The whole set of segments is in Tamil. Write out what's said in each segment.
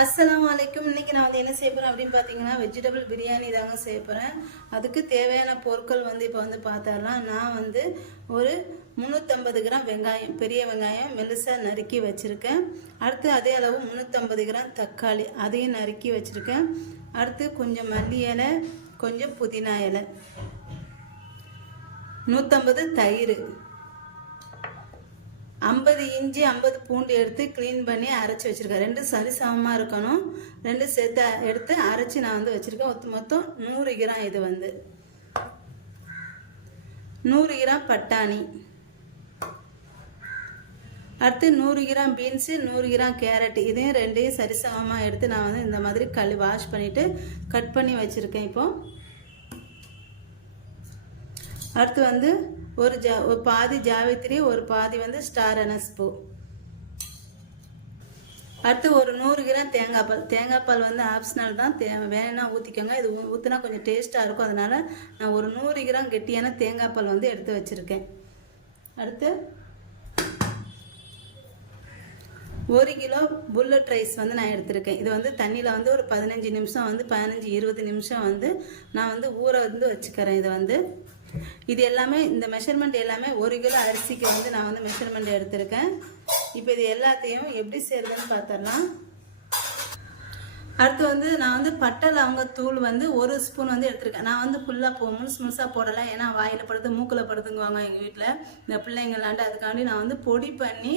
அஸ்லாம் அலைக்கும். இன்னைக்கு நான் வந்து என்ன செய்ய போகிறேன் அப்படின்னு பார்த்தீங்கன்னா வெஜிடபிள் பிரியாணி தாங்க செய்ய போகிறேன் அதுக்கு தேவையான பொருட்கள் வந்து இப்போ வந்து பார்த்தாலாம் நான் வந்து ஒரு முந்நூற்றம்பது கிராம் வெங்காயம் பெரிய வெங்காயம் மெலுசாக நறுக்கி வச்சுருக்கேன். அடுத்து அதே அளவு முந்நூற்றம்பது கிராம் தக்காளி அதையும் நறுக்கி வச்சுருக்கேன். அடுத்து கொஞ்சம் மல்லி இலை கொஞ்சம் புதினா இலை. நூற்றம்பது தயிர். ஐம்பது இஞ்சி ஐம்பது பூண்டு எடுத்து க்ளீன் பண்ணி அரைச்சி வச்சுருக்கேன். ரெண்டு சரிசமமாக இருக்கணும். ரெண்டு சேர்த்து எடுத்து அரைச்சி நான் வந்து வச்சுருக்கேன். ஒத்து மொத்தம் நூறு கிராம் இது வந்து. நூறு கிராம் பட்டாணி. அடுத்து நூறு கிராம் பீன்ஸு நூறு கிராம் கேரட் இதையும் ரெண்டையும் சரிசமமாக எடுத்து நான் வந்து இந்த மாதிரி கல் வாஷ் பண்ணிவிட்டு கட் பண்ணி வச்சுருக்கேன் இப்போது அடுத்து வந்து ஒரு ஜா ஒரு பாதி ஜாவித்திரி ஒரு பாதி வந்து ஸ்டார் அனஸ் பூ அடுத்து ஒரு நூறு கிராம் தேங்காய் பால். தேங்காய் பால் வந்து ஆப்ஷனல் தான். தே வேணும்னா ஊற்றிக்கோங்க இது ஊற்றினா கொஞ்சம் டேஸ்ட்டாக இருக்கும். அதனால் நான் ஒரு நூறு கிராம் கெட்டியான தேங்காய் பால் வந்து எடுத்து வச்சுருக்கேன். அடுத்து ஒரு கிலோ புல்லட் ரைஸ் வந்து நான் எடுத்திருக்கேன். இது வந்து தண்ணியில் வந்து ஒரு பதினஞ்சு நிமிஷம் வந்து பதினஞ்சு இருபது நிமிஷம் வந்து நான் வந்து ஊற வந்து வச்சுக்கிறேன் இதை வந்து. இது எல்லாமே இந்த மெஷர்மெண்ட் எல்லாமே ஒரு கிலோ அரிசிக்கு வந்து நான் வந்து மெஷர்மெண்ட் எடுத்திருக்கேன். இப்போ இது எல்லாத்தையும் எப்படி செய்கிறதுன்னு பார்த்தரலாம் அடுத்து வந்து நான் வந்து பட்டை லவங்க தூள் வந்து ஒரு ஸ்பூன் வந்து எடுத்திருக்கேன். நான் வந்து ஃபுல்லாக போ முழுசு முழுசாக போடலை ஏன்னா வாயில் படுத்து மூக்கில் படுத்துங்குவாங்க எங்கள் வீட்டில் இந்த பிள்ளைங்களாண்டு அதுக்காண்டி நான் வந்து பொடி பண்ணி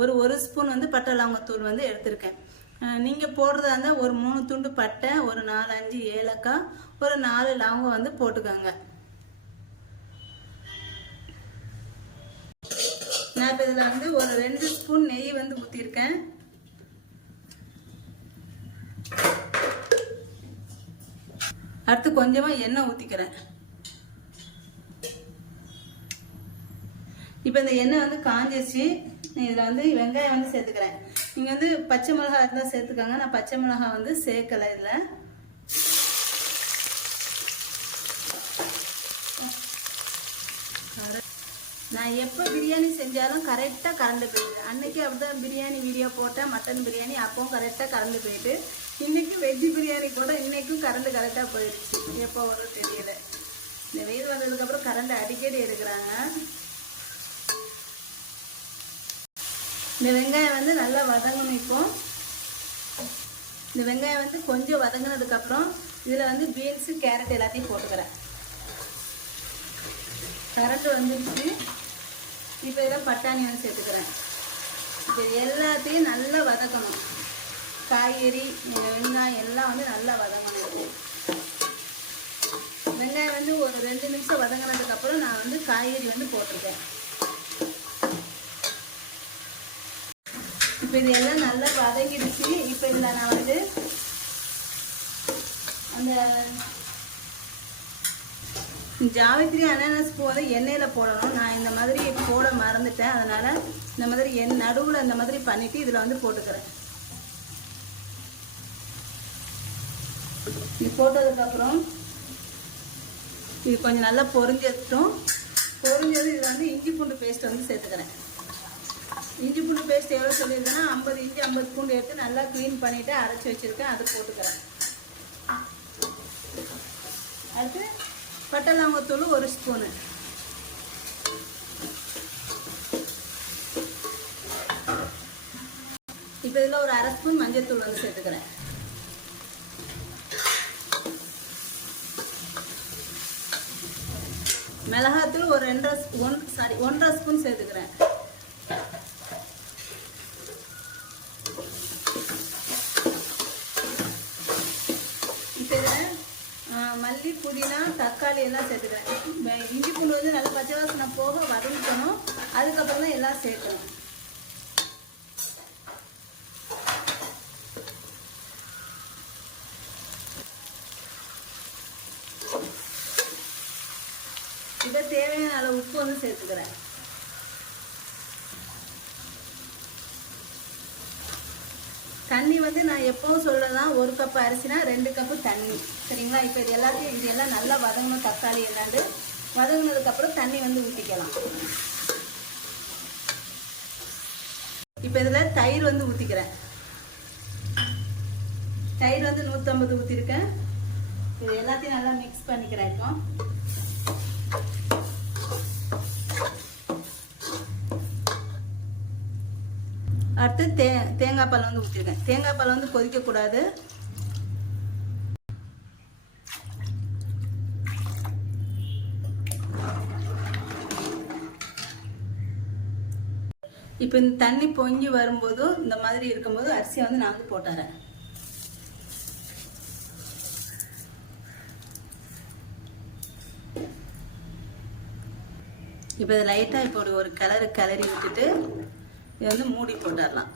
ஒரு ஒரு ஸ்பூன் வந்து பட்டை லவங்க தூள் வந்து எடுத்திருக்கேன். நீங்கள் போடுறதா இருந்தால் ஒரு மூணு துண்டு பட்டை ஒரு நாலு அஞ்சு ஏலக்காய் ஒரு நாலு லவங்கம் வந்து போட்டுக்கோங்க. நான் இப்போ இதில் வந்து ஒரு ரெண்டு ஸ்பூன் நெய் வந்து ஊற்றிருக்கேன் அடுத்து கொஞ்சமாக எண்ணெய் ஊற்றிக்கிறேன் இப்போ இந்த எண்ணெய் வந்து காஞ்சிச்சு இதில் வந்து வெங்காயம் வந்து சேர்த்துக்கிறேன். நீங்கள் வந்து பச்சை மிளகா இருந்தால் சேர்த்துக்கோங்க. நான் பச்சை மிளகாய் வந்து சேர்க்கலை இதில். நான் எப்போ பிரியாணி செஞ்சாலும் கரெக்டாக கறந்து போயிடுது அன்னைக்கு அப்படிதான் பிரியாணி வீடியோ போட்டேன் மட்டன் பிரியாணி அப்பவும் கரெக்டாக கறந்து போயிட்டு இன்னைக்கு வெஜ்ஜி பிரியாணி கூட இன்னைக்கும் கரண்ட் கரெக்டாக போயிடுச்சு. எப்போ வரும் தெரியல. இந்த வெயில் வந்ததுக்கப்புறம் கரண்ட் அடிக்கடி எடுக்கிறாங்க. இந்த வெங்காயம் வந்து நல்லா வதங்கணும் இப்போ. இந்த வெங்காயம் வந்து கொஞ்சம் வதங்கினதுக்கப்புறம் இதில் வந்து பீன்ஸு கேரட் எல்லாத்தையும் போட்டுக்கிறேன். கரண்ட் வந்துடுச்சு இப்போ இதில் பட்டாணி வந்து சேர்த்துக்கிறேன். இப்போ இது எல்லாத்தையும் நல்லா வதக்கணும். காய்கறி வெங்காயம் எல்லாம் வந்து நல்லா வதங்கணும். வெங்காயம் வந்து ஒரு ரெண்டு நிமிஷம் வதங்கினதுக்கப்புறம் நான் வந்து காய்கறி வந்து போட்டிருக்கேன். இப்போ இது எல்லாம் நல்லா வதங்கிடுச்சு. இப்போ இதில் நான் வந்து அந்த ஜாவித்ரி அனானஸ் போது எண்ணெயில் போடணும். நான் இந்த மாதிரி போட மறந்துட்டேன். அதனால் இந்த மாதிரி என் நடுவில் இந்த மாதிரி பண்ணிவிட்டு இதில் வந்து போட்டுக்கிறேன். இது போட்டதுக்கப்புறம் இது கொஞ்சம் நல்லா பொரிஞ்சட்டும் பொரிஞ்சது இதில் வந்து இஞ்சி பூண்டு பேஸ்ட் வந்து சேர்த்துக்கிறேன். இஞ்சி பூண்டு பேஸ்ட் எவ்வளோ சொல்லியிருக்கேன்னா ஐம்பது இஞ்சி ஐம்பது பூண்டு எடுத்து நல்லா க்ளீன் பண்ணிவிட்டு அரைச்சி வச்சுருக்கேன். அது போட்டுக்கிறேன். அடுத்து பட்டை லவங்கத்தூள் ஒரு ஸ்பூனு. இப்போ இதில் ஒரு அரை ஸ்பூன் மஞ்சள் வந்து சேர்த்துக்கிறேன். மிளகாத்தூள் ஒரு ரெண்டரை ஸ்பூ- ஒன் சாரி ஒன்றரை ஸ்பூன் சேர்த்துக்கிறேன் இப்போ இதில் மல்லி புதினா தக்காளி எல்லாம் சேர்த்துக்கிறேன். இஞ்சி பூண்டு வந்து நல்லா பச்சை வாசனை போக வதக்கணும் அதுக்கப்புறம் தான் எல்லாம் சேர்க்கணும். இதை தேவையான அளவு உப்பு வந்து சேர்த்துக்கிறேன். தண்ணி வந்து நான் எப்போவும் சொல்லலாம் ஒரு கப் அரிசினா ரெண்டு கப்பு தண்ணி. சரிங்களா? இப்போ இது எல்லாத்தையும் இது எல்லாம் நல்லா வதங்கணும். தக்காளி என்னாண்டு வதங்கினதுக்கப்புறம் தண்ணி வந்து ஊற்றிக்கலாம் இப்போ இதில் தயிர் வந்து ஊற்றிக்கிறேன் தயிர் வந்து நூற்றம்பது ஊற்றிருக்கேன் இது எல்லாத்தையும் நல்லா மிக்ஸ் பண்ணிக்கிறேன் இப்போ. அடுத்து தே தேங்காய் பால் வந்து ஊற்றிருக்கேன் தேங்காய் பால் வந்து கொதிக்கக்கூடாது. இப்போ இந்த தண்ணி பொங்கி வரும்போது இந்த மாதிரி இருக்கும்போது அரிசியை வந்து நான் வந்து போட்டுறேன். இப்போ இது லைட்டாக இப்போ ஒரு கலரு கலரி விட்டுட்டு இது வந்து மூடி போட்டுடலாம்.